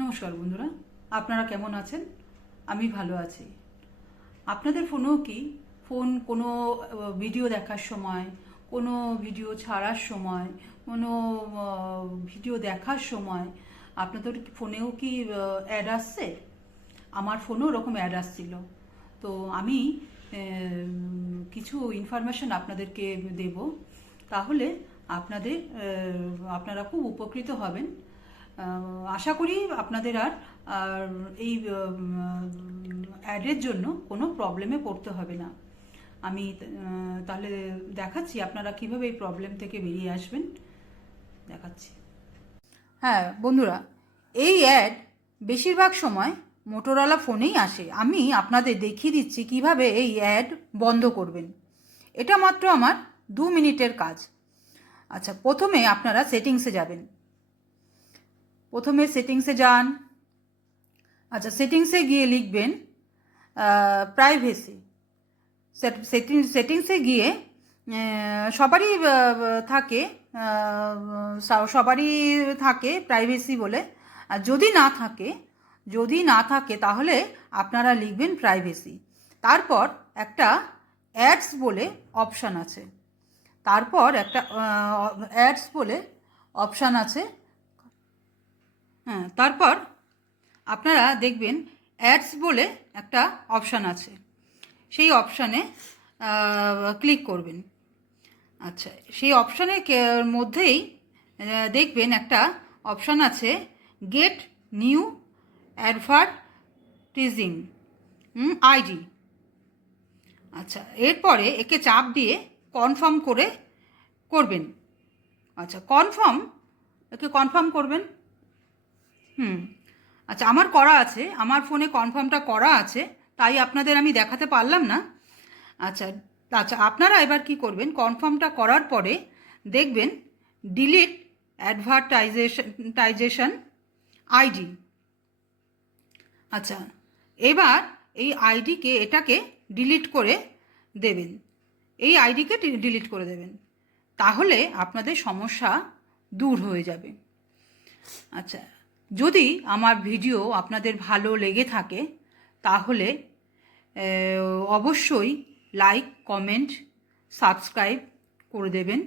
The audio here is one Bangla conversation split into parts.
নমস্কার বন্ধুরা, আপনারা কেমন আছেন? আমি ভালো আছি। আপনাদের ফোনেও কি কোনো ভিডিও দেখার সময়, কোনো ভিডিও ছাড়ার সময়, কোনো ভিডিও দেখার সময় আপনাদের ফোনেও কি অ্যাড আসছে? আমার ফোনেও ওরকম অ্যাড আসছিল। তো আমি কিছু ইনফরমেশন আপনাদেরকে দেব, তাহলে আপনারা খুব উপকৃত হবেন। আশা করি আপনাদের আর এই অ্যাডের জন্য কোনো প্রবলেমে পড়তে হবে না। আমি তাহলে দেখাচ্ছি আপনারা কিভাবে এই প্রবলেম থেকে বেরিয়ে আসবেন। দেখাচ্ছি। হ্যাঁ বন্ধুরা, এই অ্যাড বেশিরভাগ সময় মোটোরোলা ফোনেই আসে। আমি আপনাদের দেখিয়ে দিচ্ছি কিভাবে এই অ্যাড বন্ধ করবেন। এটা মাত্র আমার 2 মিনিটের কাজ। আচ্ছা, প্রথমে আপনারা সেটিংসে যাবেন। প্রথমে সেটিংসে যান। আচ্ছা, সেটিংসে গিয়ে লিখবেন প্রাইভেসি। সেটিংসে গিয়ে সবারই থাকে, সবারই থাকে প্রাইভেসি বলে। আর যদি না থাকে তাহলে আপনারা লিখবেন প্রাইভেসি। তারপর একটা অ্যাডস বলে অপশান আছে। হ্যাঁ, তারপর আপনারা দেখবেন অ্যাডস বলে একটা অপশান আছে। সেই অপশানে ক্লিক করবেন। আচ্ছা, সেই অপশানের মধ্যেই দেখবেন একটা অপশান আছে, গেট নিউ অ্যাডভার্টিজিং আইডি। আচ্ছা, এরপরে একে চাপ দিয়ে কনফার্ম করবেন। আচ্ছা, একে কনফার্ম করবেন। আচ্ছা, আমার ফোনে কনফার্মটা করা আছে, তাই আপনাদের আমি দেখাতে পারলাম না। আচ্ছা আচ্ছা, আপনারা এবার কি করবেন, কনফার্মটা করার পরে দেখবেন ডিলিট অ্যাডভার্টাইজেশন আইডি। আচ্ছা, এবার এই এটাকে ডিলিট করে দেবেন। ডিলিট করে দেবেন, তাহলে আপনাদের সমস্যা দূর হয়ে যাবে। আচ্ছা, যদি আমার ভিডিও আপনাদের ভালো লেগে থাকে তাহলে অবশ্যই লাইক, কমেন্ট, সাবস্ক্রাইব করে দেবেন।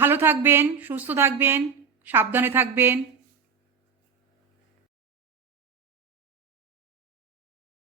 ভালো থাকবেন, সুস্থ থাকবেন, সাবধানে থাকবেন।